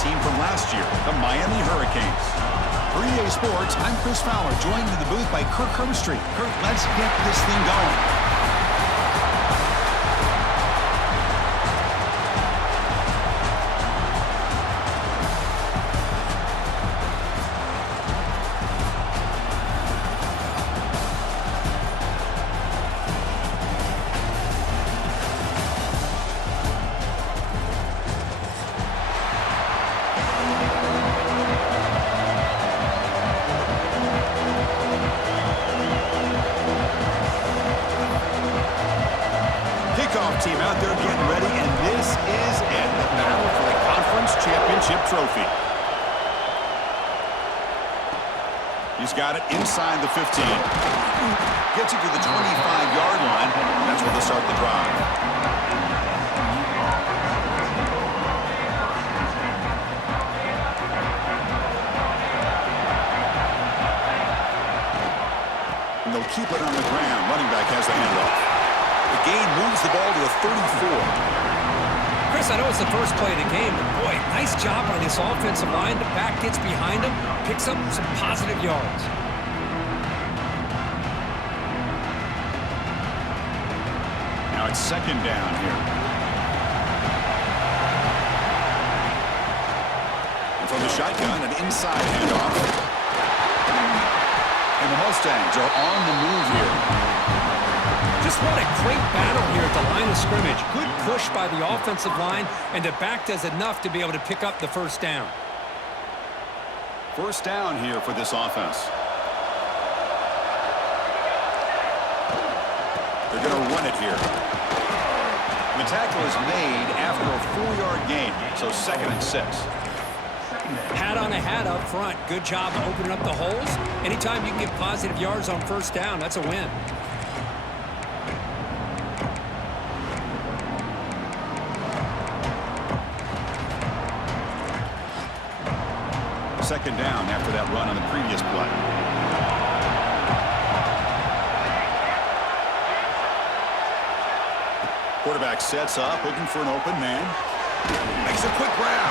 team from last year, the Miami Hurricanes. For EA Sports, I'm Chris Fowler, joined in the booth by Kirk Herbstreit. Kirk, let's get this thing going. Team out there getting ready, and this is it, the battle for the conference championship trophy. He's got it inside the 15. Gets it to the 25-yard line. That's where they start the drive. And they'll keep it on the ground. Running back has the handoff. The gain moves the ball to the 34. Chris, I know it's the first play of the game, but boy, nice job on this offensive line. The back gets behind him, picks up some positive yards. Now it's second down here. And from the shotgun, an inside handoff. And the Mustangs are on the move here. Just what a great battle here at the line of scrimmage. Good push by the offensive line, and the back does enough to be able to pick up the first down. First down here for this offense. They're going to run it here. The tackle is made after a 4-yard gain, so 2nd and 6. Hat on a hat up front. Good job opening up the holes. Anytime you can get positive yards on first down, that's a win. Second down after that run on the previous play. Quarterback sets up, looking for an open man. Makes a quick grab.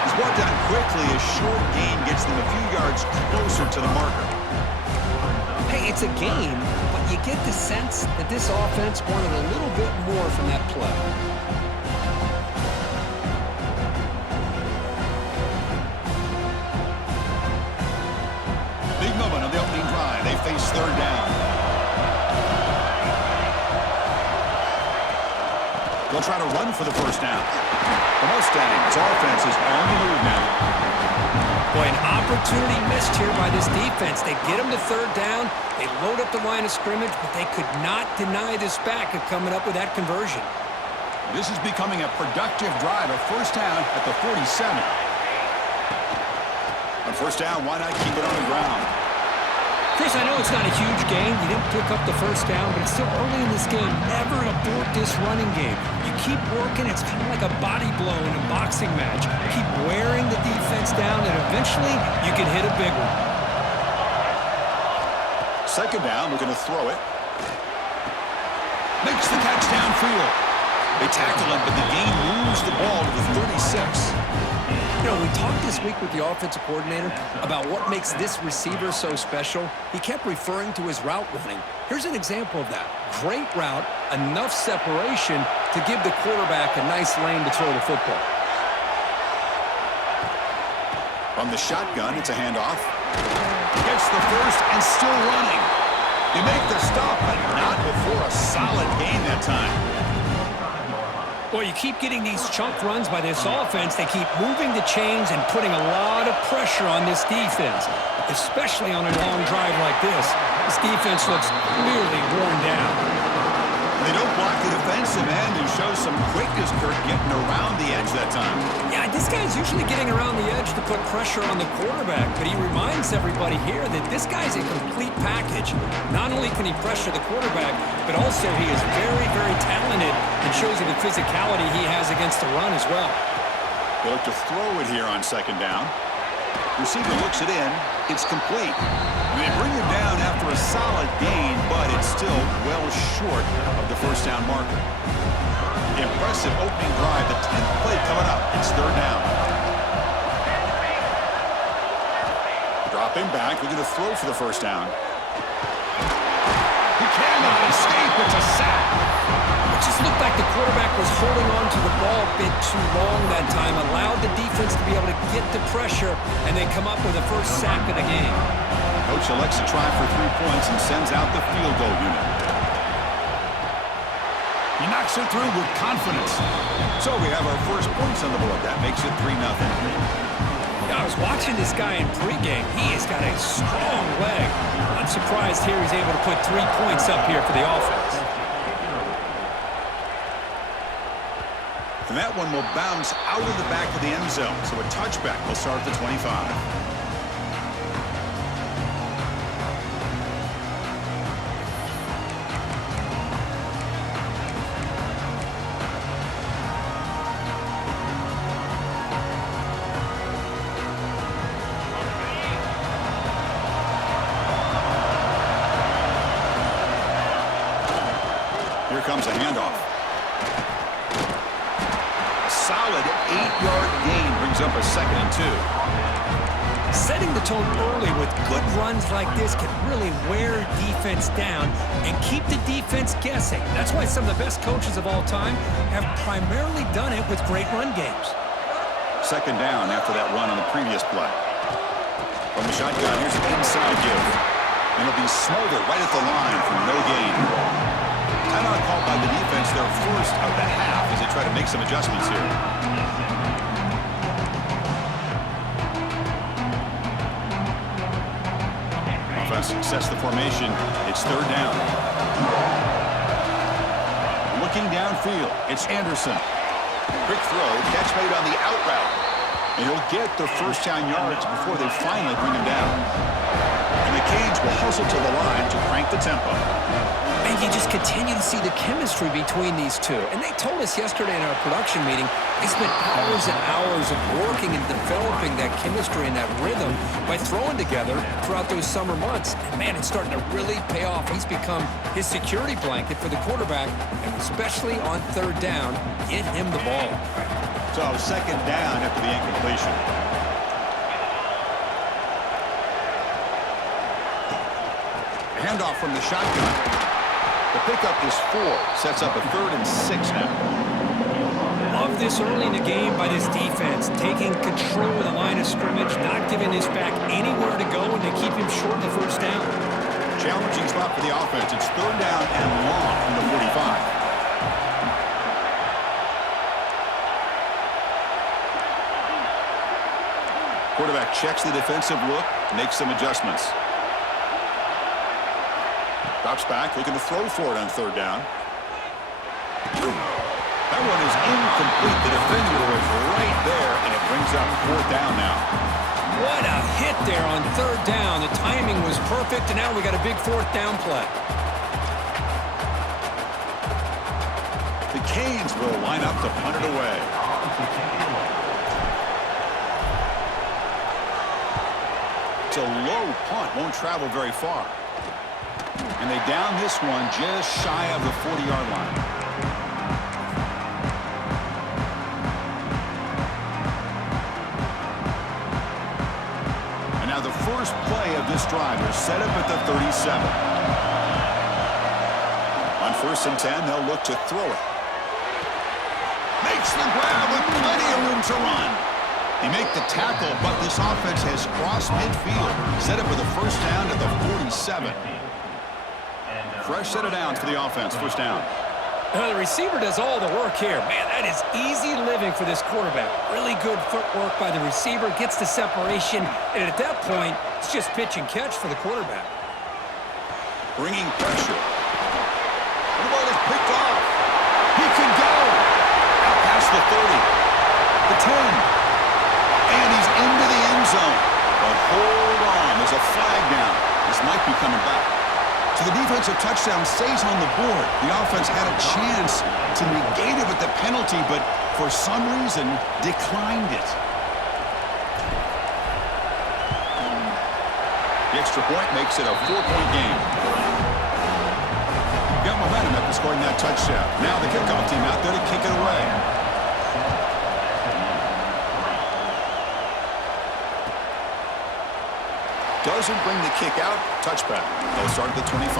He's brought down quickly. A short gain gets them a few yards closer to the marker. Hey, it's a game, but you get the sense that this offense wanted a little bit more from that play. Big moment on the opening drive. They face third down. They'll try to run for the first down. The Mustangs offense is on the move now. Boy, an opportunity missed here by this defense. They get them to third down. They load up the line of scrimmage, but they could not deny this back of coming up with that conversion. This is becoming a productive drive. A first down at the 47. On first down, why not keep it on the ground? Chris, I know it's not a huge game. You didn't pick up the first down, but it's still early in this game. Never abort this running game. You keep working. It's kind of like a body blow in a boxing match. Keep wearing the defense down, and eventually you can hit a big one. Second down, we're going to throw it. Makes the catch downfield. They tackle him, but the gain moves the ball to the 36. You know, we talked this week with the offensive coordinator about what makes this receiver so special. He kept referring to his route running. Here's an example of that. Great route, enough separation to give the quarterback a nice lane to throw the football. From the shotgun, it's a handoff. Gets the first and still running. They make the stop, but not before a solid gain that time. Well, you keep getting these chunk runs by this offense. They keep moving the chains and putting a lot of pressure on this defense, especially on a long drive like this. This defense looks clearly worn down. They don't block the defensive end and show some quickness, Kirk, getting around the edge that time. Yeah, this guy's usually getting around the edge to put pressure on the quarterback, but he reminds everybody here that this guy's a complete package. Not only can he pressure the quarterback, but also he is very, very talented and shows you the physicality he has against the run as well. They look to throw it here on second down. Receiver looks it in. It's complete. And they bring him down after a solid gain, but it's still well short of the first down marker. Impressive opening drive. The 10th play coming up. It's third down. Stepping back, looking to throw for the first down. He cannot escape. It's a sack. It just looked like the quarterback was holding on to the ball a bit too long that time, allowed the defense to be able to get the pressure, and they come up with the first sack of the game. Coach elects to try for 3 points and sends out the field goal unit. He knocks it through with confidence. So we have our first points on the board. That makes it 3-0. I was watching this guy in pregame. He has got a strong leg. Not surprised here he's able to put 3 points up here for the offense. And that one will bounce out of the back of the end zone. So a touchback will start at the 25. Here comes a handoff. A solid 8-yard gain brings up a 2nd and 2. Setting the tone early with good runs like this can really wear defense down and keep the defense guessing. That's why some of the best coaches of all time have primarily done it with great run games. 2nd down after that run on the previous play. From the shotgun, here's an inside give. And it'll be Smolder right at the line for no gain. Timeout called by the defense, their first of the half, as they try to make some adjustments here. Offense sets the formation. It's 3rd down. Looking downfield, it's Anderson. Quick throw, catch made on the out route. And he'll get the first down yards before they finally bring him down. And the Canes will hustle to the line to crank the tempo. And you just continue to see the chemistry between these two. And they told us yesterday in our production meeting, they spent hours and hours of working and developing that chemistry and that rhythm by throwing together throughout those summer months. And man, it's starting to really pay off. He's become his security blanket for the quarterback, and especially on 3rd down, get him the ball. So 2nd down after the incompletion. Handoff from the shotgun. The pickup is 4. Sets up a 3rd and 6 now. Love this early in the game by this defense, taking control of the line of scrimmage, not giving this back anywhere to go, and they keep him short of the first down. Challenging spot for the offense. It's 3rd down and long from the 45. Quarterback checks the defensive look, makes some adjustments. Drops back, looking to throw for it on 3rd down. That one is incomplete. The defender was right there, and it brings up 4th down now. What a hit there on 3rd down. The timing was perfect, and now we got a big 4th down play. The Canes will line up to punt it away. It's a low punt, won't travel very far. And they down this one just shy of the 40-yard line. And now the first play of this drive is set up at the 37. On 1st and 10, they'll look to throw it. Makes the grab with plenty of room to run. They make the tackle, but this offense has crossed midfield. Set up with a first down at the 47. Fresh set of downs for the offense. First down. The receiver does all the work here. Man, that is easy living for this quarterback. Really good footwork by the receiver. Gets the separation. And at that point, it's just pitch and catch for the quarterback. Bringing pressure. The ball is picked off. He can go. Out past the 30. The 10. And he's into the end zone. But hold on. There's a flag down. This might be coming back. So the defensive touchdown stays on the board. The offense had a chance to negate it with the penalty, but for some reason declined it. The extra point makes it a 4-point game. Got momentum after scoring that touchdown. Now the kickoff team out there to kick it away. doesn't bring the kick out. Touchback. They'll start at the 25.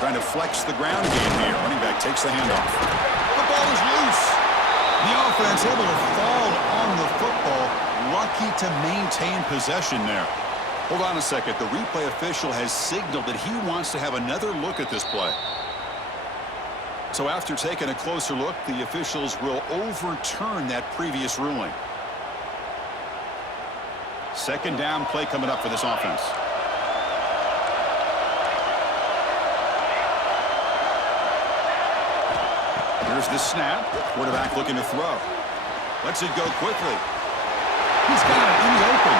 Trying to flex the ground game here. Running back takes the handoff. The ball is loose. The offense able to fall on the football. Lucky to maintain possession there. Hold on a second. The replay official has signaled that he wants to have another look at this play. So after taking a closer look, the officials will overturn that previous ruling. Second down play coming up for this offense. Here's the snap. Quarterback looking to throw. Lets it go quickly. He's got it in the open.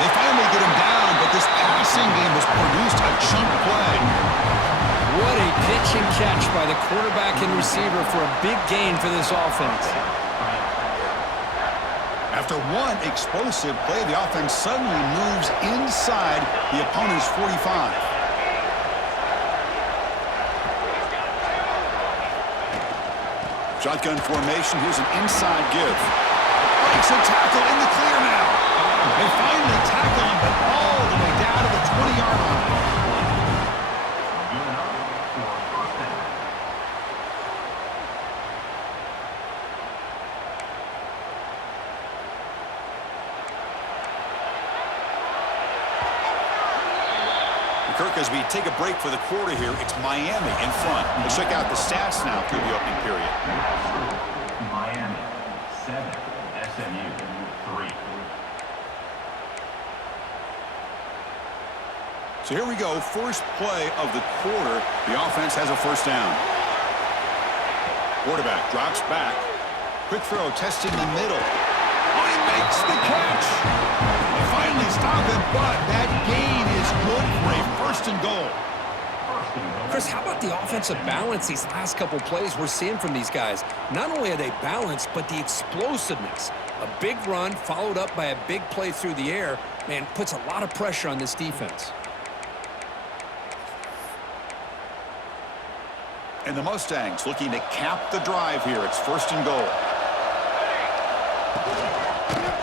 They finally get him down, but this passing game has produced a chunk play. What a pitch and catch by the quarterback and receiver for a big gain for this offense. After one explosive play, the offense suddenly moves inside the opponent's 45. Shotgun formation. Here's an inside give. Breaks a tackle in the clear now. They finally tackle him, but all the way down to the 20-yard line. Kirk, as we take a break for the quarter here, it's Miami in front. Let's check out the stats now through the opening period. Miami, 7. SMU, 3. So here we go. First play of the quarter. The offense has a first down. Quarterback drops back. Quick throw, testing the middle. Oh, he makes the catch. They finally stop him, but that gain is good for a first and goal. Chris, how about the offensive balance these last couple plays we're seeing from these guys? Not only are they balanced, but the explosiveness. A big run followed up by a big play through the air, man, puts a lot of pressure on this defense. And the Mustangs looking to cap the drive here. It's first and goal.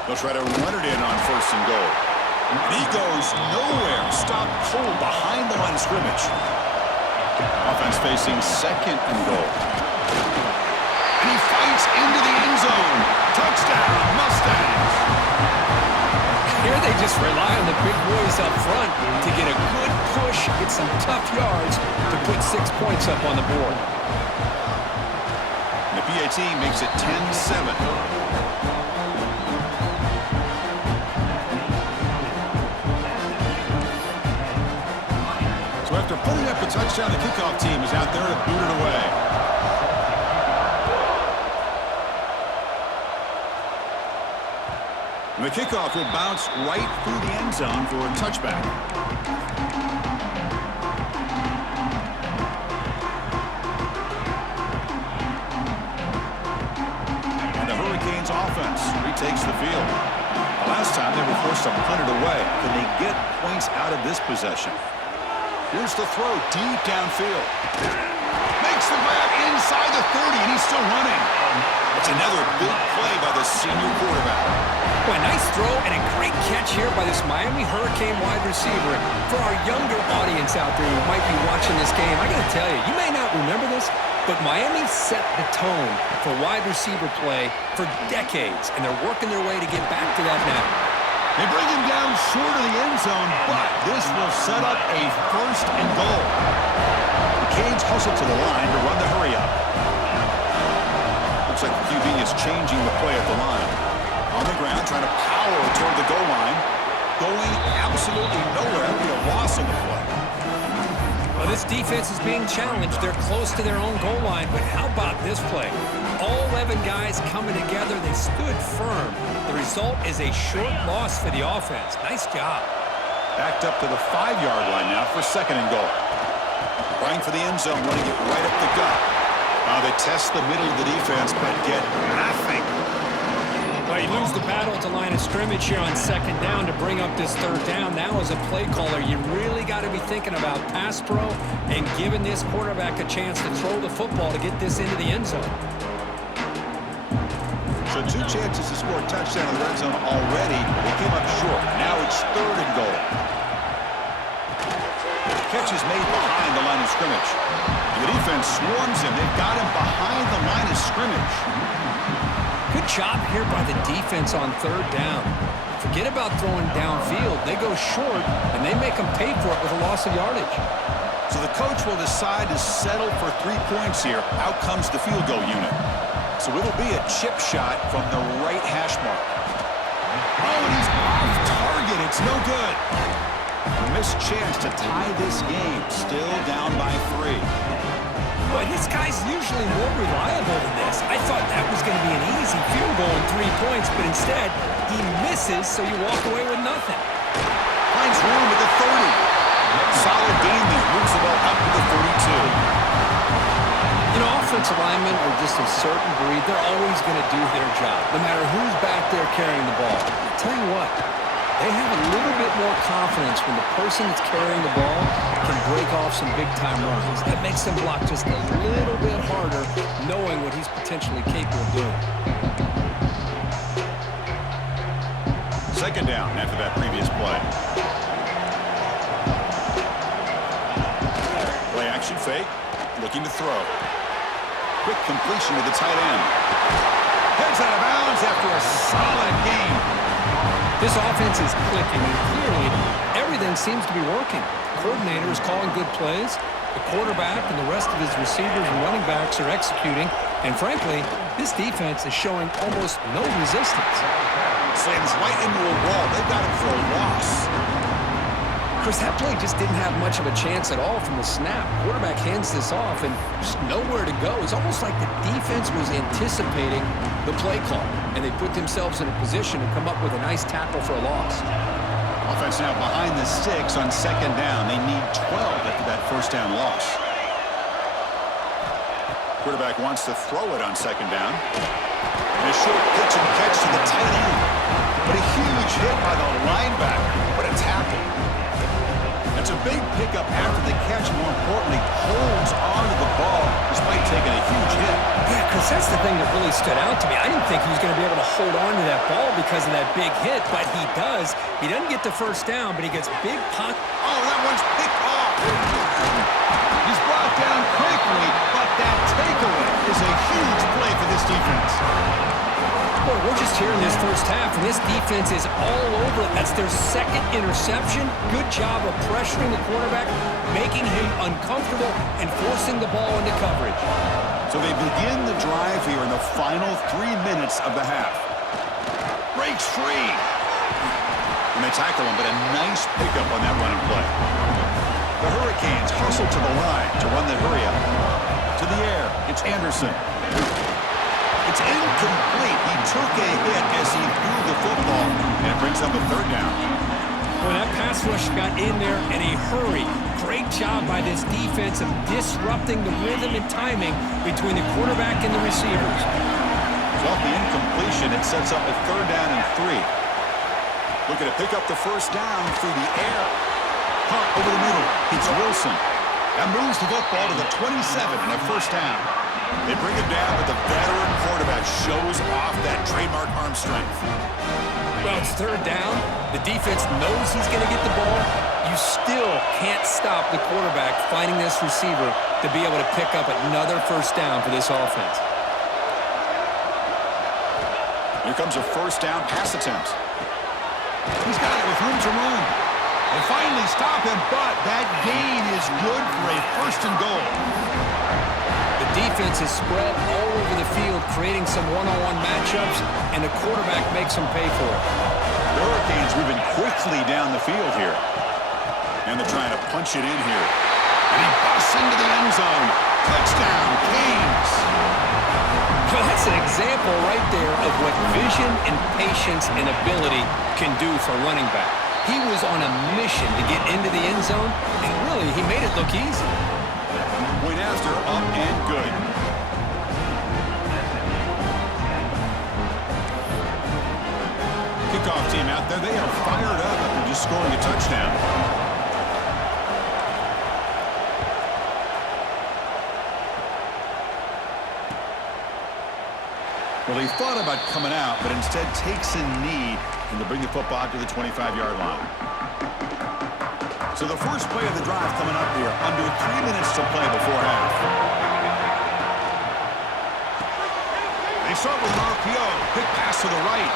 They'll try to run it in on first and goal. And he goes nowhere. Stopped cold behind the line of scrimmage. Offense facing second and goal. And he fights into the end zone. Touchdown, Mustangs. Here they just rely on the big boys up front to get a good push, get some tough yards to put 6 points up on the board. And the PAT makes it 10-7. So after putting up a touchdown, the kickoff team is out there to boot it away. And the kickoff will bounce right through the end zone for a touchback. And the Hurricanes offense retakes the field. Last time they were forced to punt it away. Can they get points out of this possession? Here's the throw deep downfield. Makes the grab inside the 30, and he's still running. It's another big play by the senior quarterback. Boy, nice throw and a great catch here by this Miami Hurricane wide receiver. For our younger audience out there who might be watching this game, I got to tell you, you may not remember this, but Miami set the tone for wide receiver play for decades, and they're working their way to get back to that now. They bring him down short of the end zone, but this will set up a first and goal. The Canes hustle to the line to run the hurry up. Looks like the QB is changing the play at the line. On the ground, trying to power toward the goal line. Going absolutely nowhere. It'll be a loss on the play. Well, this defense is being challenged. They're close to their own goal line, but how about this play? All 11 guys coming together. They stood firm. The result is a short loss for the offense. Nice job. Backed up to the 5-yard line now for second and goal. Running for the end zone, running it right up the gut. They test the middle of the defense, but get nothing. Well, Well, you lose the battle at the line of scrimmage here on second down to bring up this third down. Now, as a play caller, you really got to be thinking about pass pro and giving this quarterback a chance to throw the football to get this into the end zone. So 2 chances to score a touchdown in the red zone already. They came up short. Now it's 3rd and goal. Catch is made behind the line of scrimmage. And the defense swarms him. They've got him behind the line of scrimmage. Good job here by the defense on 3rd down. Forget about throwing downfield. They go short, and they make them pay for it with a loss of yardage. So the coach will decide to settle for 3 points here. Out comes the field goal unit. So it'll be a chip shot from the right hash mark. Oh, and he's off target. It's no good. A missed chance to tie this game. Still down by 3. Boy, this guy's usually more reliable than this. I thought that was going to be an easy field goal and 3 points, but instead, he misses, so you walk away with nothing. Finds room at the 30. Solid game there. Moves the ball up to the 32. You know, offensive linemen are just a certain breed. They're always going to do their job, no matter who's back there carrying the ball. I'll tell you what, they have a little bit more confidence when the person that's carrying the ball can break off some big-time runs. That makes them block just a little bit harder, knowing what he's potentially capable of doing. 2nd down after that previous play. Play action fake. Looking to throw. Quick completion to the tight end. Heads out of bounds after a solid game. This offense is clicking, and clearly everything seems to be working. The coordinator is calling good plays. The quarterback and the rest of his receivers and running backs are executing. And frankly, this defense is showing almost no resistance. Slams right into a wall. They've got him for a loss. Chris, that play just didn't have much of a chance at all from the snap. Quarterback hands this off and just nowhere to go. It's almost like the defense was anticipating the play call, and they put themselves in a position to come up with a nice tackle for a loss. Offense now behind the 6 on 2nd down. They need 12 after that 1st down loss. Quarterback wants to throw it on 2nd down. And a short pitch and catch to the tight end. But a huge hit by the linebacker. What a tackle. That's a big pickup after the catch. More importantly, holds onto the ball despite taking a huge hit. Yeah, Chris, that's the thing that really stood out to me. I didn't think he was going to be able to hold on to that ball because of that big hit, but he does. He doesn't get the 1st down, but he gets big pocket. Oh, that one's picked off. He's brought down quickly, but that takeaway is a huge play for this defense. Boy, we're just here in this 1st half, and this defense is all over it. That's their 2nd interception. Good job of pressuring the quarterback, making him uncomfortable, and forcing the ball into coverage. So they begin the drive here in the final 3 minutes of the half. Breaks free. And they tackle him, but a nice pickup on that running play. The Hurricanes hustle to the line to run the hurry up. To the air, it's Anderson. It's incomplete. He took a hit as he threw the football, and it brings up a 3rd down. Well, that pass rush got in there in a hurry. Great job by this defense of disrupting the rhythm and timing between the quarterback and the receivers. Off the incompletion, it sets up a 3rd down and 3. Looking to pick up the 1st down through the air. Hunt over the middle. It's Wilson. That moves the football to the 27 and a 1st down. They bring it down, but the veteran quarterback shows off that trademark arm strength. Well, it's 3rd down. The defense knows he's going to get the ball. You still can't stop the quarterback finding this receiver to be able to pick up another 1st down for this offense. Here comes a 1st down pass attempt. He's got it with room to run. They finally stop him, but that gain is good for a 1st and goal. The defense is spread all over the field, creating some one-on-one matchups, and the quarterback makes them pay for it. The Hurricanes moving quickly down the field here. And they're trying to punch it in here. And he busts into the end zone. Touchdown, Canes. Well, that's an example right there of what vision and patience and ability can do for a running back. He was on a mission to get into the end zone, and really, he made it look easy. Point after, up and good. kickoff team out there, they are fired up after just scoring a touchdown. Well, he thought about coming out, but instead takes a knee and to bring the football to the 25-yard line. So the first play of the drive coming up here, under 3 minutes to play before half. They start with an RPO. Quick pass to the right.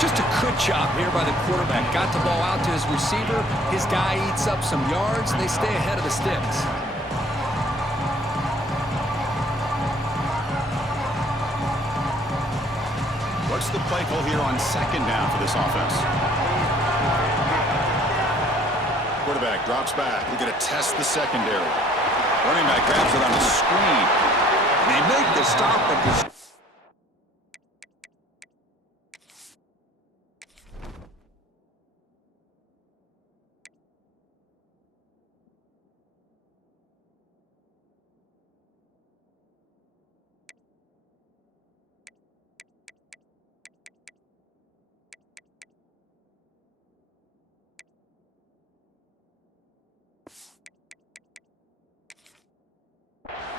Just a good job here by the quarterback. Got the ball out to his receiver. His guy eats up some yards, and they stay ahead of the sticks. What's the play call here on second down for this offense? Quarterback drops back. We're going to test the secondary. Running back grabs it on the screen. And they make the stop at the...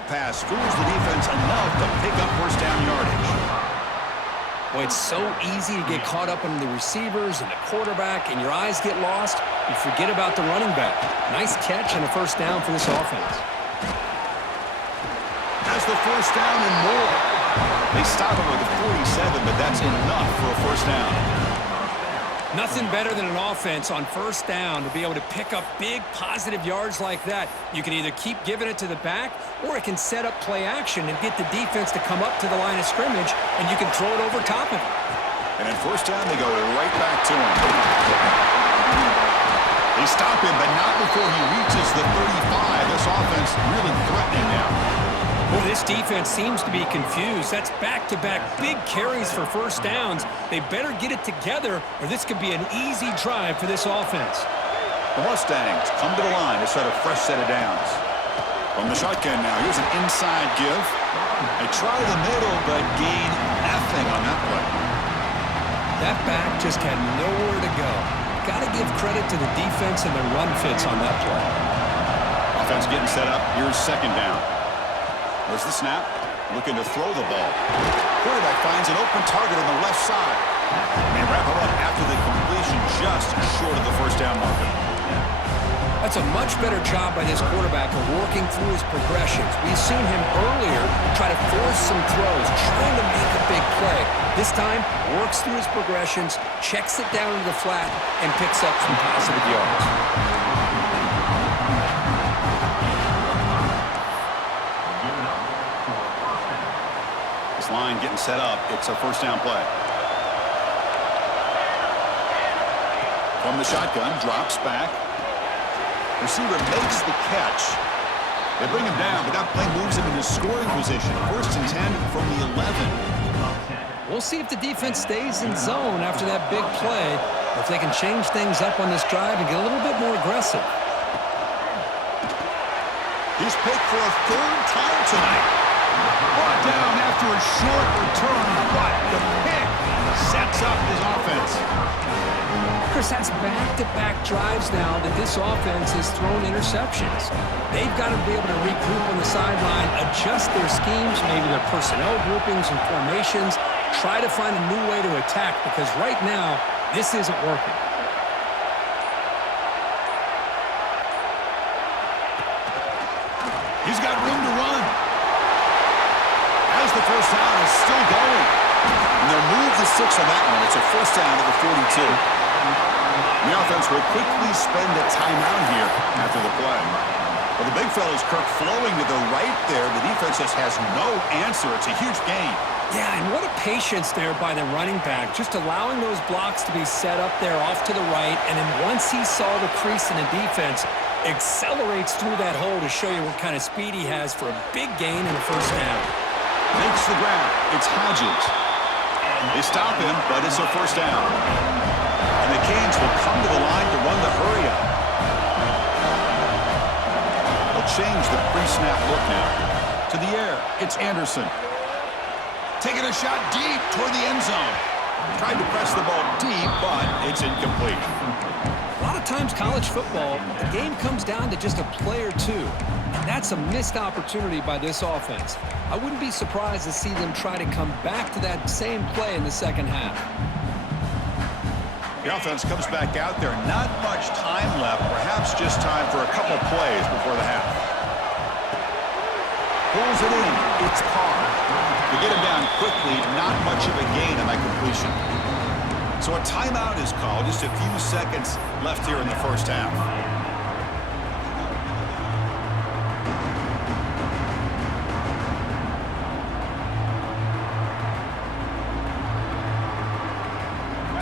pass fools the defense enough to pick up first down yardage. Boy, it's so easy to get caught up in the receivers and the quarterback, and your eyes get lost. You forget about the running back. Nice catch and a first down for this offense. That's the first down and more. They stop him with the 47, but that's enough for a first down. Nothing better than an offense on first down to be able to pick up big positive yards like that. You can either keep giving it to the back, or it can set up play action and get the defense to come up to the line of scrimmage, and you can throw it over top of it. And at first down, they go right back to him. They stop him, but not before he reaches the 35. This offense really threatening now. Well, this defense seems to be confused. That's back-to-back big carries for first downs. They better get it together, or this could be an easy drive for this offense. The Mustangs come to the line to start a fresh set of downs. From the shotgun now, here's an inside give. They try the middle, but gain nothing on that play. That back just had nowhere to go. Got to give credit to the defense and their run fits on that play. Offense getting set up. Here's second down. There's the snap. Looking to throw the ball. Quarterback finds an open target on the left side. They wrap it up after the completion just short of the first down marker. That's a much better job by this quarterback of working through his progressions. We've seen him earlier try to force some throws, trying to make a big play. This time, works through his progressions, checks it down to the flat, and picks up some positive yards. Line getting set up. It's a first down play. From the shotgun, drops back. Receiver makes the catch. They bring him down, but that play moves him into scoring position. First and 10 from the 11. We'll see if the defense stays in zone after that big play, or if they can change things up on this drive and get a little bit more aggressive. He's picked for a third time tonight. Brought down after a short return, but the pick sets up his offense. Chris, that's back-to-back drives now that this offense has thrown interceptions. They've got to be able to regroup on the sideline, adjust their schemes, maybe their personnel groupings and formations, try to find a new way to attack, because right now, this isn't working. He's got room to run. As the first down is still going. And they'll move the 6 on that one. It's a first down at the 42. The offense will quickly spend a timeout here after the play. Well, the big fella's Kirk flowing to the right there. The defense just has no answer. It's a huge gain. Yeah, and what a patience there by the running back, just allowing those blocks to be set up there off to the right, and then once he saw the crease in the defense, accelerates through that hole to show you what kind of speed he has for a big gain in the first down. Makes the grab. It's Hodges. They stop him, but it's a first down. And the Canes will come to the line to run the hurry-up. They'll change the pre-snap look now. To the air, it's Anderson. Taking a shot deep toward the end zone. Tried to press the ball deep, but it's incomplete. A lot of times college football, the game comes down to just a play or two. And that's a missed opportunity by this offense. I wouldn't be surprised to see them try to come back to that same play in the second half. The offense comes back out there. Not much time left. Perhaps just time for a couple plays before the half. Pulls it in. It's Carr. To get him down quickly, not much of a gain on that completion. So a timeout is called. Just a few seconds left here in the first half.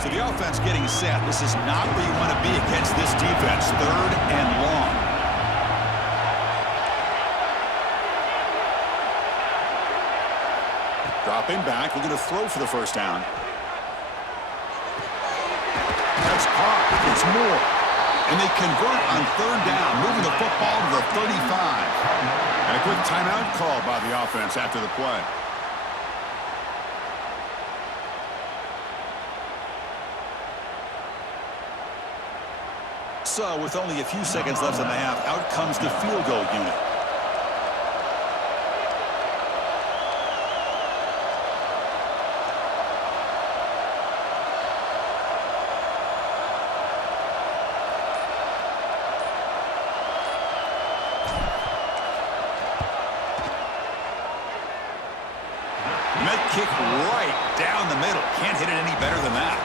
So the offense getting set. This is not where you want to be against this defense. 3rd and long. Dropping back, looking to throw for the first down. That's caught. It's more. And they convert on 3rd down, moving the football to the 35. And a quick timeout call by the offense after the play. So, with only a few seconds left in the half, out comes the field goal unit. Met kick right down the middle. Can't hit it any better than that.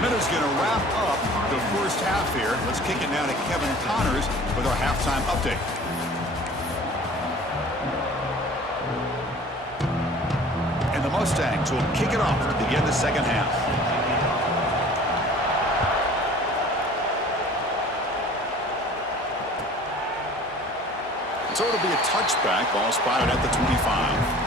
Miller's going to wrap up the first half here. Let's kick it now to Kevin Connors with our halftime update. And the Mustangs will kick it off to begin the second half. So it'll be a touchback. Ball spotted at the 25.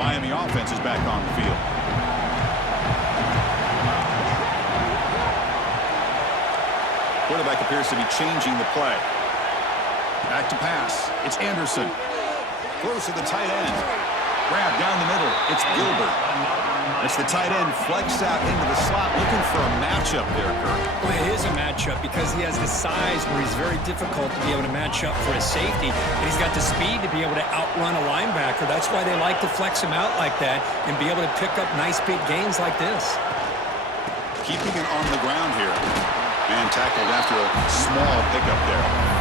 Miami offense is back on the field. Quarterback appears to be changing the play. Back to pass. It's Anderson. Throws to the tight end. Grab down the middle. It's Gilbert. It's the tight end flexed out into the slot, looking for a matchup there, Kirk. Well, it is a matchup because he has the size where he's very difficult to be able to match up for his safety. And he's got the speed to be able to outrun a linebacker. That's why they like to flex him out like that and be able to pick up nice big gains like this. Keeping it on the ground here. Man tackled after a small pickup there.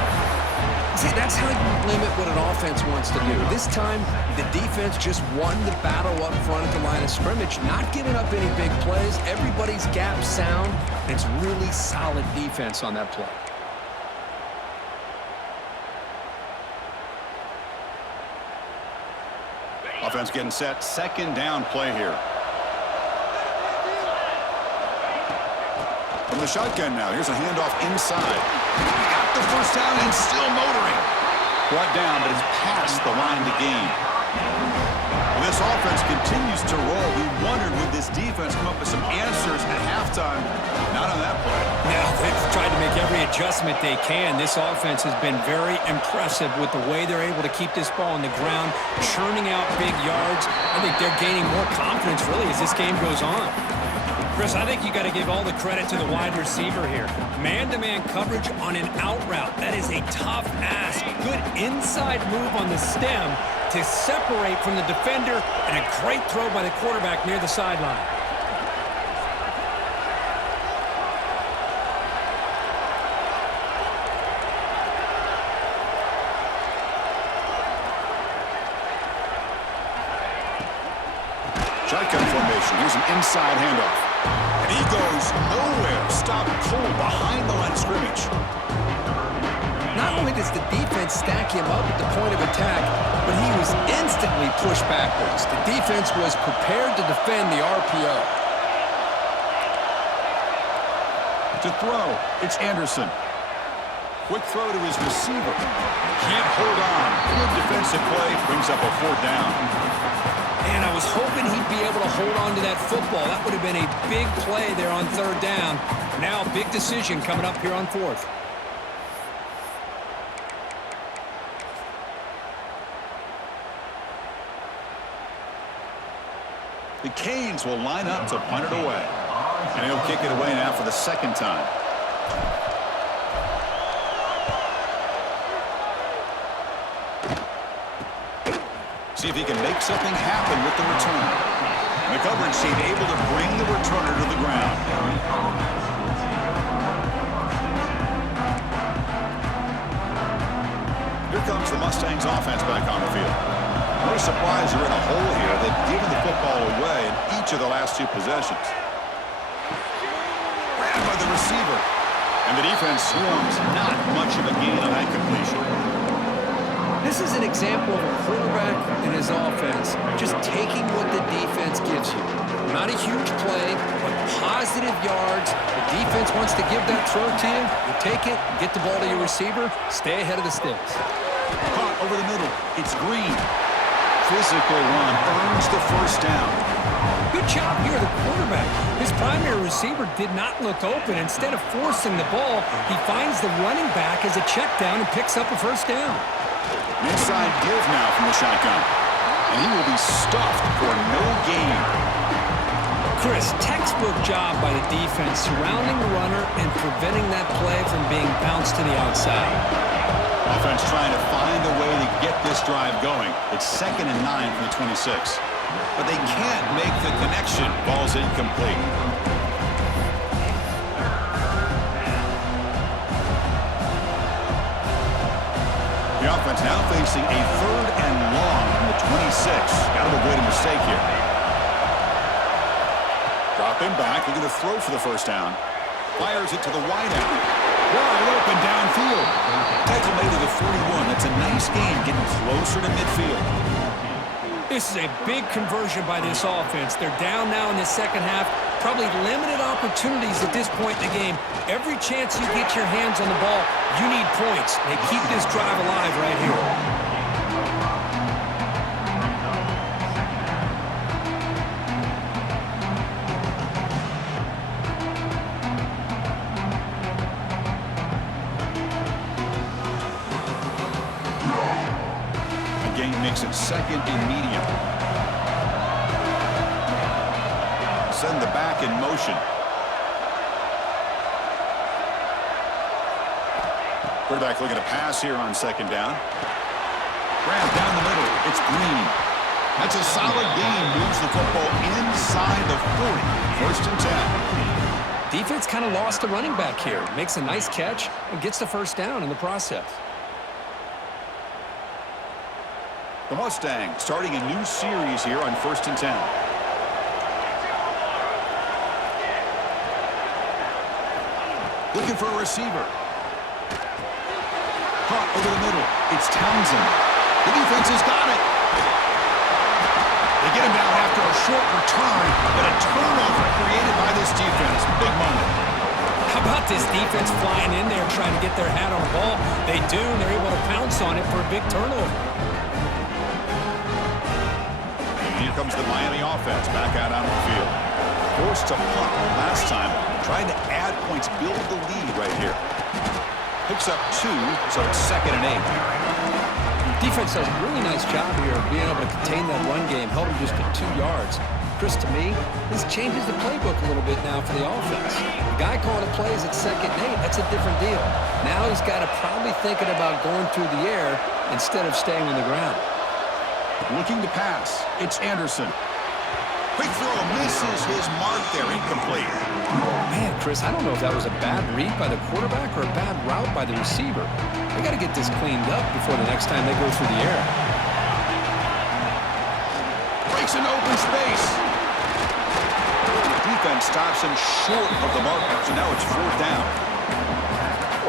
See, that's how you limit what an offense wants to do. This time, the defense just won the battle up front at the line of scrimmage, not giving up any big plays. Everybody's gap sound. It's really solid defense on that play. Offense getting set. Second down play here. From the shotgun now. Here's a handoff inside. Got the first down and still motoring. Brought down, but it's past the line to gain. Well, this offense continues to roll. We wondered, would this defense come up with some answers at halftime? Not on that play. Now, they've tried to make every adjustment they can. This offense has been very impressive with the way they're able to keep this ball on the ground, churning out big yards. I think they're gaining more confidence, really, as this game goes on. Chris, I think you got to give all the credit to the wide receiver here. Man-to-man coverage on an out route. That is a tough ask. Good inside move on the stem to separate from the defender, and a great throw by the quarterback near the sideline. Shotgun formation. Here's an inside handoff. And he goes nowhere. Stopped cold behind the line of scrimmage. Not only does the defense stack him up at the point of attack, but he was instantly pushed backwards. The defense was prepared to defend the RPO. To throw, it's Anderson. Quick throw to his receiver. Can't hold on. Good defensive play. Brings up a 4th down. And I was hoping he'd be able to hold on to that football. That would have been a big play there on 3rd down. Now, big decision coming up here on 4th. The Canes will line up to punt it away. And he'll kick it away now for the second time. See if he can make something happen with the return. And the coverage team able to bring the returner to the ground. Here comes the Mustangs offense back on the field. No surprise you're in a hole here. They've given the football away in each of the last two possessions. Grabbed by the receiver. And the defense swarms. Not much of a gain on that completion. This is an example of a quarterback and his offense just taking what the defense gives you. Not a huge play, but positive yards. The defense wants to give that throw to you. You take it, get the ball to your receiver, stay ahead of the sticks. Caught over the middle. It's Green. Physical run earns the first down. Good job here, the quarterback. His primary receiver did not look open. Instead of forcing the ball, he finds the running back as a check down and picks up a first down. Inside give now from the shotgun. And he will be stuffed for no gain. Chris, textbook job by the defense surrounding the runner and preventing that play from being bounced to the outside. Offense trying to find a way to get this drive going. It's 2nd and 9 from the 26. But they can't make the connection. Ball's incomplete. The offense now facing a 3rd and long from the 26. Got to avoid a mistake here. Dropping back, looking to throw for the first down. Fires it to the wideout. Wide open downfield. Tackle made to the 41. That's a nice game, getting closer to midfield. This is a big conversion by this offense. They're down now in the second half. Probably limited opportunities at this point in the game. Every chance you get your hands on the ball, you need points. They keep this drive alive right here. Makes it 2nd and medium. Send the back in motion. Quarterback looking to pass here on 2nd down. Grab down the middle. It's Green. That's a solid gain. Moves the football inside the 40. 1st and 10. Defense kind of lost the running back here. Makes a nice catch and gets the first down in the process. The Mustangs starting a new series here on 1st and 10. Looking for a receiver. Caught over the middle. It's Townsend. The defense has got it. They get him down after a short return, but a turnover created by this defense. Big moment. How about this defense flying in there trying to get their hat on the ball? They do, and they're able to pounce on it for a big turnover. Here comes the Miami offense back out onto the field. Forced to punt last time, trying to add points, build the lead right here. Picks up 2, so it's 2nd and 8. Defense does a really nice job here of being able to contain that run game, held them just to 2 yards. Chris, to me, this changes the playbook a little bit now for the offense. The guy calling the plays at 2nd and 8, that's a different deal. Now he's got to probably thinking about going through the air instead of staying on the ground. Looking to pass. It's Anderson. Quick throw. Misses his mark there. Incomplete. Man, Chris, I don't know if that was a bad read by the quarterback or a bad route by the receiver. They got to get this cleaned up before the next time they go through the air. Breaks an open space. The defense stops him short of the marker, so now it's 4th down.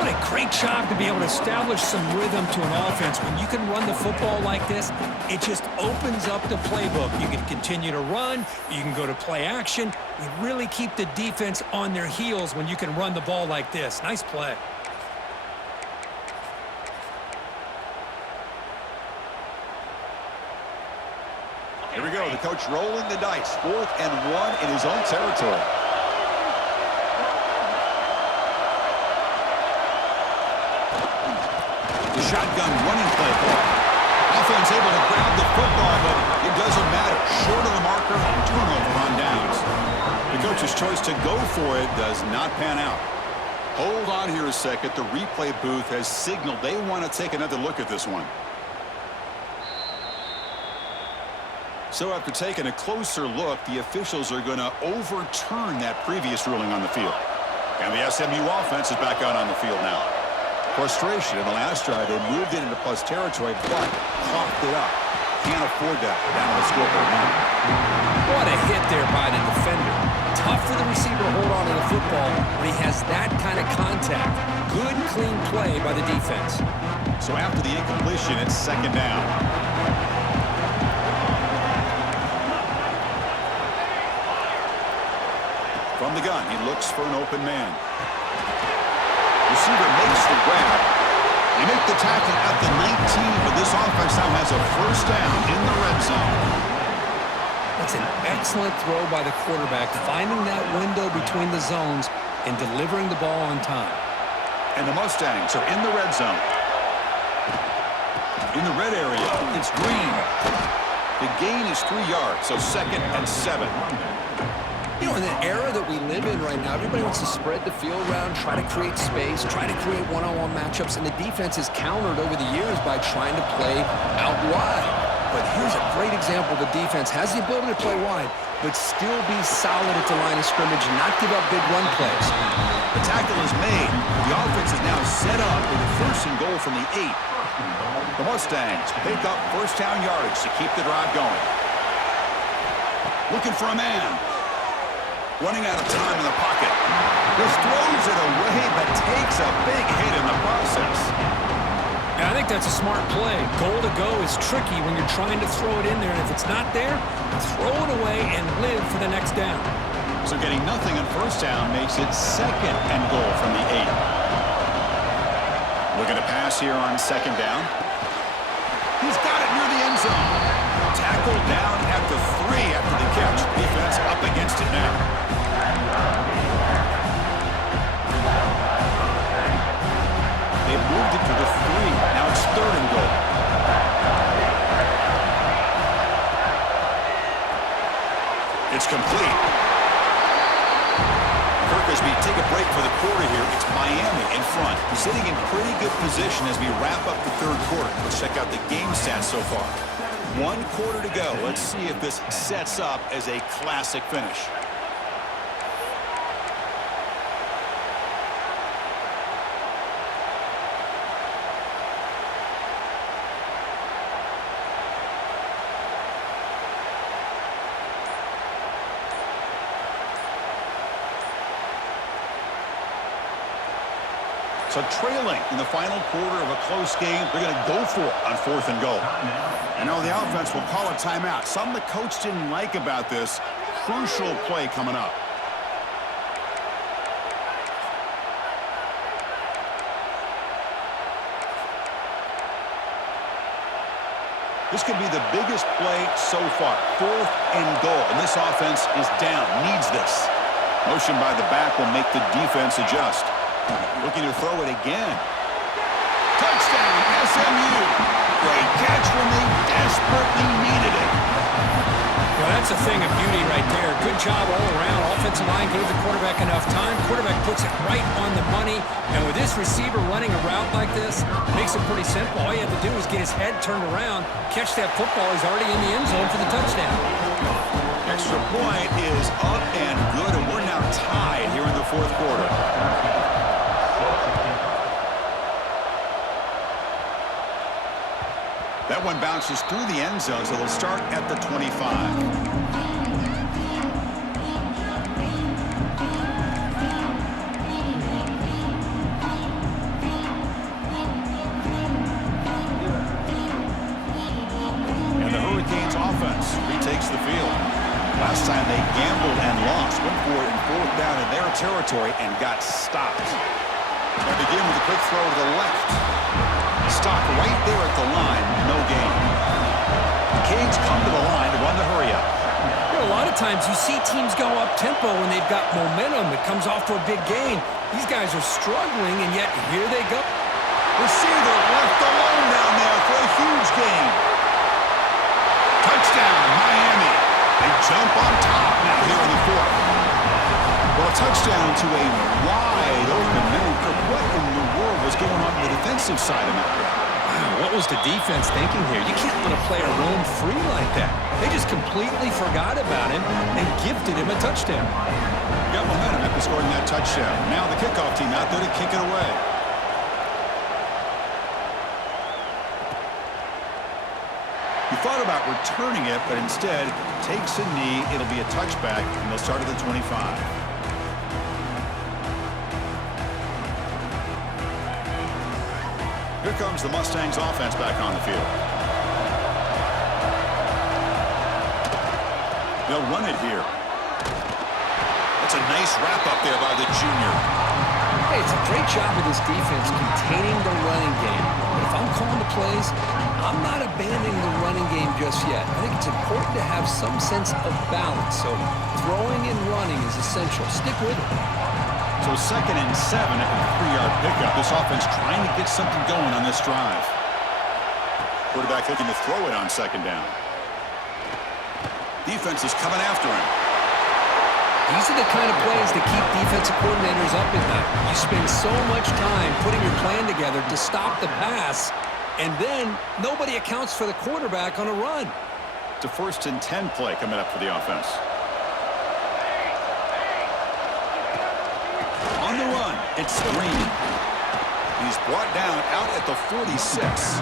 What a great job to be able to establish some rhythm to an offense. When you can run the football like this, it just opens up the playbook. You can continue to run. You can go to play action. You really keep the defense on their heels when you can run the ball like this. Nice play. Here we go. The coach rolling the dice. 4th and 1 in his own territory. The shotgun running play call. Offense able to grab the football, but it doesn't matter. Short of the marker, turnover. choice to go for it does not pan out. Hold on here a second. The replay booth has signaled they want to take another look at this one. So after taking a closer look, the officials are going to overturn that previous ruling on the field. And the SMU offense is back out on the field now. Frustration in the last drive. They moved it into plus territory, but coughed it up. Can't afford that down on the scoreboard now. What a hit there by the defender. Tough for the receiver to hold on to the football when he has that kind of contact. Good, clean play by the defense. So after the incompletion, it's second down. From the gun, he looks for an open man. Receiver makes the grab. They make the tackle at the 19, but this offense now has a first down in the red zone. That's an excellent throw by the quarterback, finding that window between the zones and delivering the ball on time. And the Mustangs are in the red zone. In the red area, it's Green. The gain is 3 yards, so 2nd and 7. You know, in the era that we live in right now, everybody wants to spread the field around, try to create space, try to create one-on-one matchups, and the defense has countered over the years by trying to play out wide. But here's a great example. The defense has the ability to play wide, but still be solid at the line of scrimmage and not give up big run plays. The tackle is made. The offense is now set up with a 1st and goal from the 8. The Mustangs pick up first down yardage to keep the drive going. Looking for a man. Running out of time in the pocket. Just throws it away, but takes a big hit in the process. Yeah, I think that's a smart play. Goal to go is tricky when you're trying to throw it in there, and if it's not there, throw it away and live for the next down. So getting nothing on first down makes it 2nd and goal from the 8. Looking to pass here on 2nd down. He's got it near the end zone. Tackled down at the 3 after the catch. Defense up against it now. They moved it to the 3. Now it's 3rd and goal. It's complete. Kirkisby take a break for the quarter here. It's Miami in front. Sitting in pretty good position as we wrap up the 3rd quarter. Let's check out the game stats so far. 1 quarter to go. Let's see if this sets up as a classic finish. So trailing in the final quarter of a close game, they're going to go for it on 4th and goal. And now the offense will call a timeout. Something the coach didn't like about this. Crucial play coming up. This could be the biggest play so far. 4th and goal. And this offense is down. Needs this. Motion by the back will make the defense adjust. Looking to throw it again. Touchdown, SMU. Great catch when they desperately needed it. Well, that's a thing of beauty right there. Good job all around. Offensive line gave the quarterback enough time. Quarterback puts it right on the money. And with this receiver running a route like this, makes it pretty simple. All you have to do is get his head turned around, catch that football. He's already in the end zone for the touchdown. Extra point is up and good, and we're now tied here in the 4th quarter. That one bounces through the end zone, so they'll start at the 25. Retakes the field. Last time they gambled and lost. Went for it in 4th down in their territory and got stopped. They begin with a quick throw to the left. Stopped right there at the line. No gain. The Canes come to the line to run the hurry up. You know, a lot of times you see teams go up-tempo when they've got momentum. It comes off to a big gain. These guys are struggling, and yet here they go. Receiver left alone down there for a huge gain. Touchdown, Miami. They jump on top now here in the 4th. to a wide open man. What in the world was going on the defensive side of that play? Wow, what was the defense thinking here? You can't let a player roam free like that. They just completely forgot about him and gifted him a touchdown. Got momentum after scoring that touchdown. Now the kickoff team out there to kick it away. He thought about returning it, but instead takes a knee. It'll be a touchback, and they'll start at the 25. Here comes the Mustangs offense back on the field. They'll run it here. That's a nice wrap up there by the junior. Hey, it's a great job of this defense containing the running game. But if I'm calling the plays, I'm not abandoning the running game just yet. I think it's important to have some sense of balance. So throwing and running is essential. Stick with it. So 2nd and 7 at a 3-yard pickup. This offense trying to get something going on this drive. Quarterback looking to throw it on 2nd down. Defense is coming after him. These are the kind of plays that keep defensive coordinators up at night. You spend so much time putting your plan together to stop the pass, and then nobody accounts for the quarterback on a run. It's a 1st and 10 play coming up for the offense. On the run, it's Green. He's brought down out at the 46.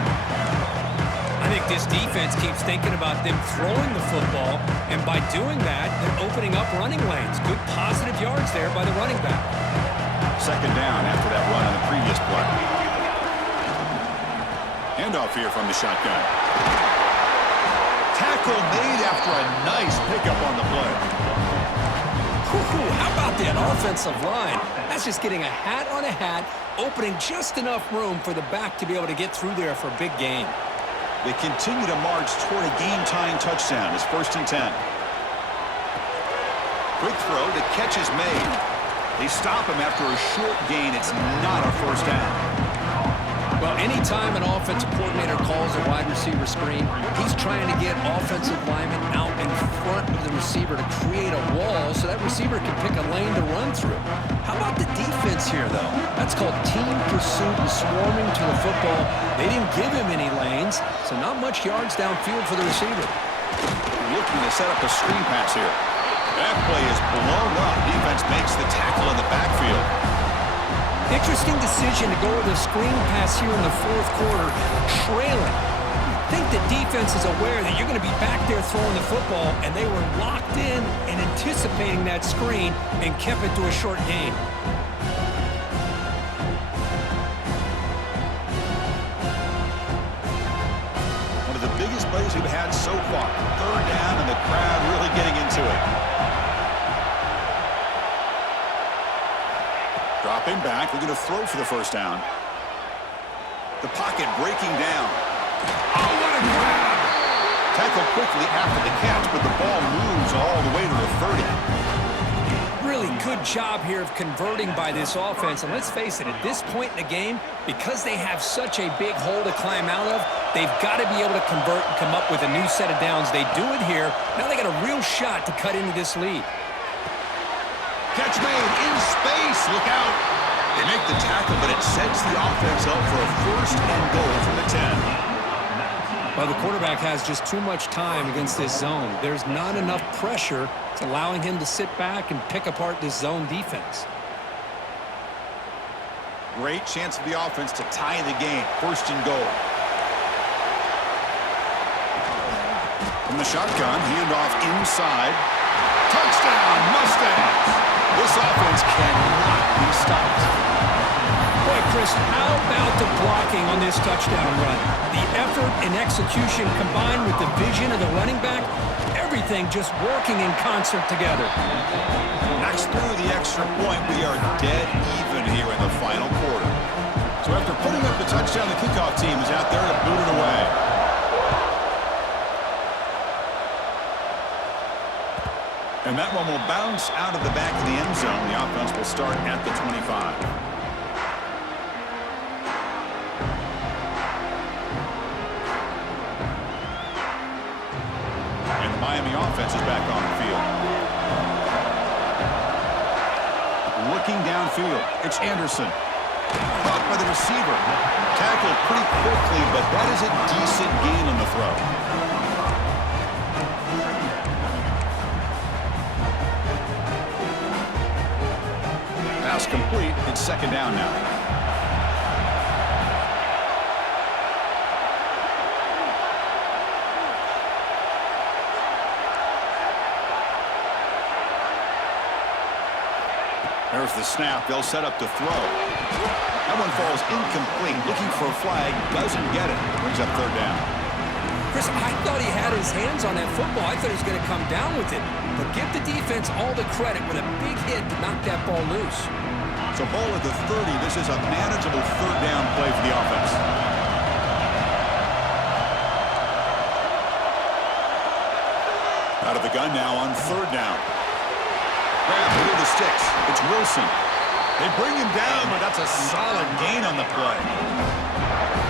I think this defense keeps thinking about them throwing the football, and by doing that, they're opening up running lanes. Good positive yards there by the running back. 2nd down after that run on the previous play. Handoff here from the shotgun. Tackle made after a nice pickup on the play. How about that offensive line? That's just getting a hat on a hat, opening just enough room for the back to be able to get through there for a big gain. They continue to march toward a game-tying touchdown. It's 1st and 10. Quick throw. The catch is made. They stop him after a short gain. It's not a 1st down. Well, anytime an offensive coordinator calls a wide receiver screen, he's trying to get offensive linemen out in front of the receiver to create a wall so that receiver can pick a lane to run through. How about the defense here, though? That's called team pursuit and swarming to the football. They didn't give him any lanes, so not much yards downfield for the receiver. Looking to set up a screen pass here. That play is blown up. Defense makes the tackle in the backfield. Interesting decision to go with a screen pass here in the 4th quarter, trailing. I think the defense is aware that you're going to be back there throwing the football, and they were locked in and anticipating that screen and kept it to a short gain. One of the biggest plays we've had so far. 3rd down, and the crowd really getting into it. Dropping back, looking to throw for the 1st down. The pocket breaking down. Oh, what a grab! Tackle quickly after the catch, but the ball moves all the way to the 30. Really good job here of converting by this offense. And let's face it, at this point in the game, because they have such a big hole to climb out of, they've got to be able to convert and come up with a new set of downs. They do it here. Now they got a real shot to cut into this lead. Catch made in space. Look out. They make the tackle, but it sets the offense up for a 1st and goal from the 10. Well, the quarterback has just too much time against this zone. There's not enough pressure. It's allowing him to sit back and pick apart this zone defense. Great chance for the offense to tie the game. 1st and goal. From the shotgun, handoff inside. Touchdown, Mustangs! This offense cannot be stopped. Boy, Chris, how about the blocking on this touchdown run? The effort and execution combined with the vision of the running back, everything just working in concert together. Knocks through the extra point. We are dead even here in the final quarter. So after putting up the touchdown, the kickoff team is out there to boot it away. And that one will bounce out of the back of the end zone. The offense will start at the 25. And the Miami offense is back on the field. Looking downfield. It's Anderson. Caught by the receiver. Tackled pretty quickly, but that is a decent gain on the throw. Pass complete. It's second down now. There's the snap. They'll set up to throw. That one falls incomplete. Looking for a flag. Doesn't get it. Brings up third down. Chris, I thought he had his hands on that football. I thought he was going to come down with it. But give the defense all the credit with a big hit to knock that ball loose. So ball at the 30. This is a manageable third down play for the offense. Out of the gun now on third down. Grab through the sticks. It's Wilson. They bring him down, but that's a solid gain on the play.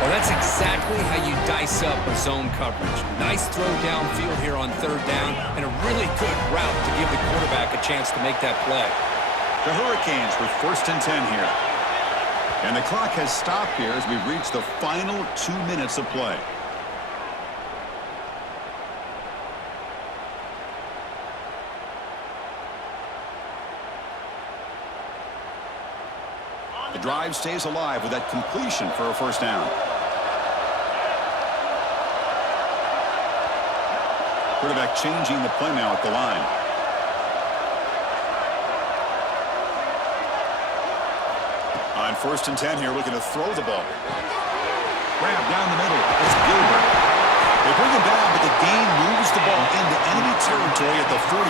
Well, that's exactly how you dice up a zone coverage. Nice throw downfield here on third down, and a really good route to give the quarterback a chance to make that play. The Hurricanes with 1st and 10 here. And the clock has stopped here as we've reached the final 2 minutes of play. The drive stays alive with that completion for a first down. Quarterback changing the play now at the line. On 1st and 10 here, looking to throw the ball. Grab down the middle. It's Gilbert. They bring him down, but the gain moves the ball into enemy territory at the 43.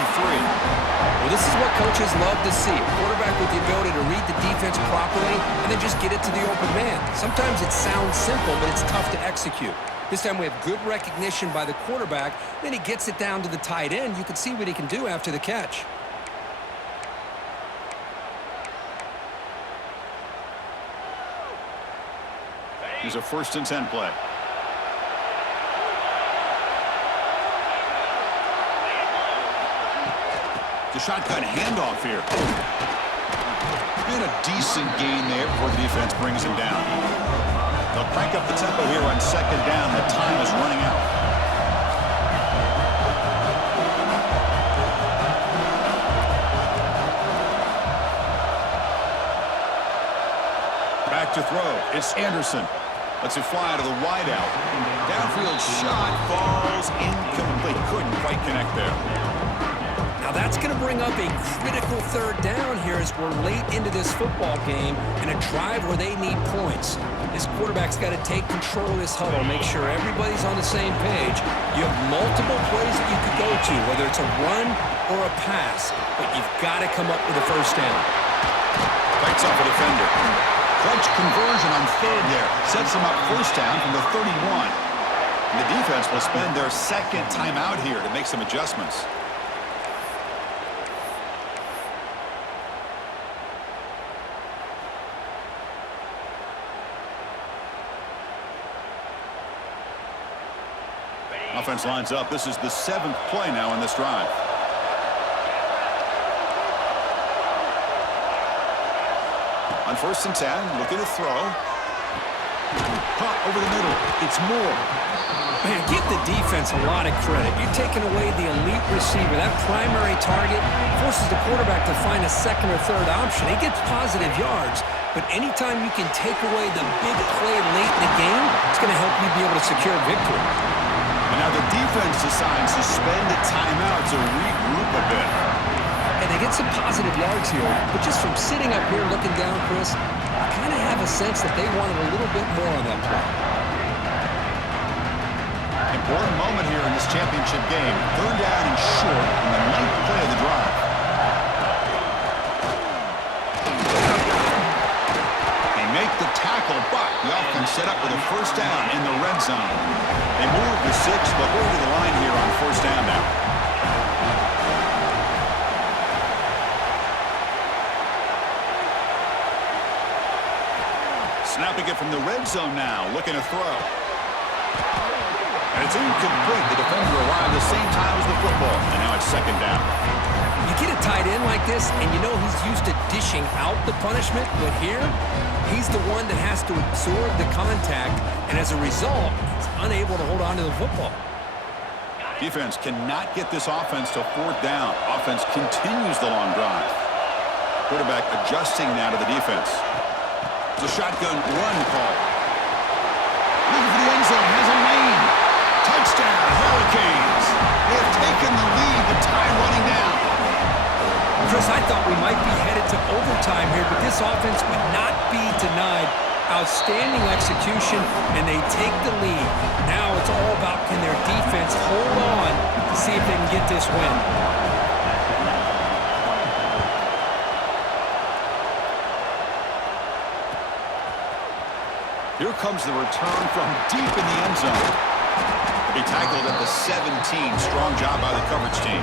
Well, this is what coaches love to see. A quarterback with the ability to read the defense properly and then just get it to the open man. Sometimes it sounds simple, but it's tough to execute. This time we have good recognition by the quarterback. Then he gets it down to the tight end. You can see what he can do after the catch. Here's a 1st and 10 play. The shotgun handoff here. And a decent gain there before the defense brings him down. They'll crank up the tempo here on second down. The time is running out. Back to throw. It's Anderson. Lets it fly to the wideout. Downfield shot falls incomplete. Couldn't quite connect there. Now that's going to bring up a critical third down here as we're late into this football game and a drive where they need points. This quarterback's got to take control of this huddle, make sure everybody's on the same page. You have multiple plays that you could go to, whether it's a run or a pass, but you've got to come up with a first down. Fights off a defender. Clutch conversion on third there. Sets them up first down from the 31. And the defense will spend their second timeout here to make some adjustments. Offense lines up. This is the 7th play now in this drive. On 1st and 10, looking to throw. Caught over the middle. It's Moore. Man, give the defense a lot of credit. You're taking away the elite receiver. That primary target forces the quarterback to find a second or third option. He gets positive yards, but anytime you can take away the big play late in the game, it's going to help you be able to secure victory. And now the defense decides to spend a timeout to regroup a bit. And they get some positive yards here, but just from sitting up here looking down, Chris, I kind of have a sense that they wanted a little bit more on that play. Important moment here in this championship game. Third down and short in the 9th play of the drive. They make the tackle, but the offense set up with a first down in the red zone. They move the 6, but over to the line here on first down now. Snapping it from the red zone now, looking to throw. And It's incomplete. The defender arrived the same time as the football, and now it's second down. You get a tight end like this, and you know he's used to dishing out the punishment, but here, he's the one that has to absorb the contact, and as a result, he's unable to hold on to the football. Defense cannot get this offense to fourth down. Offense continues the long drive. Quarterback adjusting now to the defense. The shotgun run call. Looking for the end zone, has a lane. Touchdown, Hurricanes. They have taken the lead, the time running down. Chris, I thought we might be headed to overtime here, but this offense would not be denied. Outstanding execution, and they take the lead. Now it's all about can their defense hold on to see if they can get this win. Here comes the return from deep in the end zone. He tackled at the 17. Strong job by the coverage team.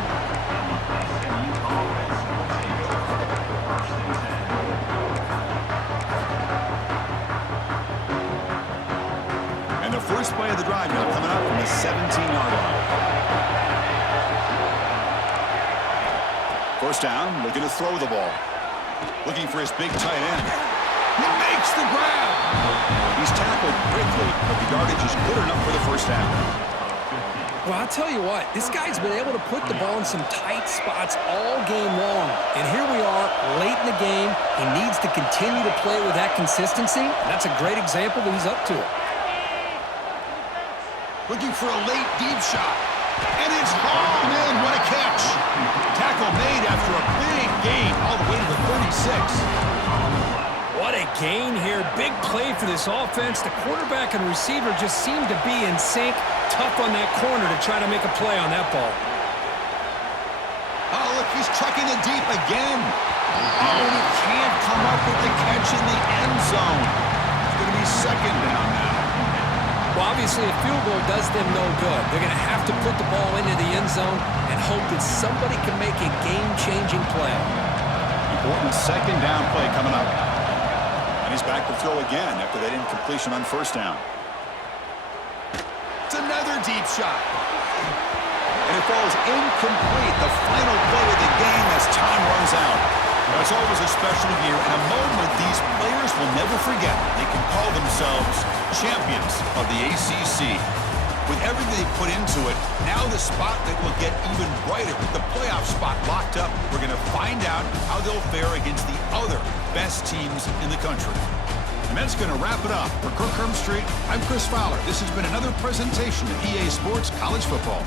And the first play of the drive now coming up from the 17-yard line. First down, looking to throw the ball. Looking for his big tight end. He makes the grab. He's tackled quickly, but the yardage is good enough for the first down. Well, I'll tell you what, this guy's been able to put the ball in some tight spots all game long. And here we are, late in the game. He needs to continue to play with that consistency. And that's a great example that he's up to it. Looking for a late deep shot. And it's hauled in. What a catch. Tackle made after a big gain all the way to the 36. What a gain here. Big play for this offense. The quarterback and receiver just seem to be in sync. Tough on that corner to try to make a play on that ball. Oh, look, he's chucking it deep again. Oh, and he can't come up with the catch in the end zone. It's going to be second down now. Well, obviously, a field goal does them no good. They're going to have to put the ball into the end zone and hope that somebody can make a game-changing play. Important second down play coming up. And he's back to throw again after that incompletion on first down. It's another deep shot. And it falls incomplete. The final play of the game as time runs out. Now, it's always a special year and a moment these players will never forget. They can call themselves champions of the ACC. With everything they put into it, now the spotlight will get even brighter with the playoff spot locked up. We're going to find out how they'll fare against the other best teams in the country. And that's going to wrap it up. For Kirk Street, I'm Chris Fowler. This has been another presentation of EA Sports College Football.